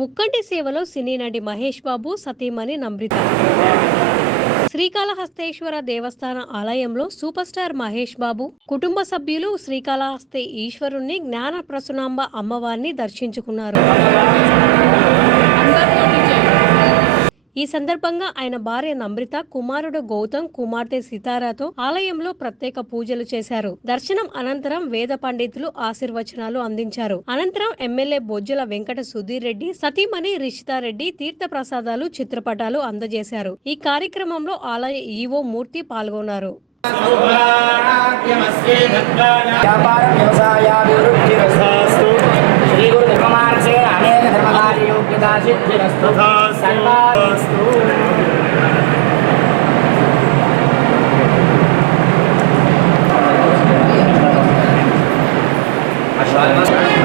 ముక్కంటి సేవలో సినీ నటి మహేష్ బాబు సతీమణి నమ్రిత. శ్రీకాళహస్తేశ్వర దేవస్థాన ఆలయంలో సూపర్ స్టార్ మహేష్ బాబు కుటుంబ సభ్యులు శ్రీకాళహస్తి ఈశ్వరుణ్ణి జ్ఞాన ప్రసూనాంబ అమ్మవారిని దర్శించుకున్నారు. ఈ సందర్భంగా ఆయన భార్య నమ్రిత, కుమారుడు గౌతమ్, కుమార్తె సితారాతో ఆలయంలో ప్రత్యేక పూజలు చేశారు. దర్శనం అనంతరం వేద పండితులు ఆశీర్వచనాలు అందించారు. అనంతరం ఎమ్మెల్యే బొజ్జల వెంకట సుధీర్ రెడ్డి, సతీమణి రిషితారెడ్డి తీర్థ ప్రసాదాలు, చిత్రపటాలు అందజేశారు. ఈ కార్యక్రమంలో ఆలయ ఈవో మూర్తి పాల్గొన్నారు. Aşağı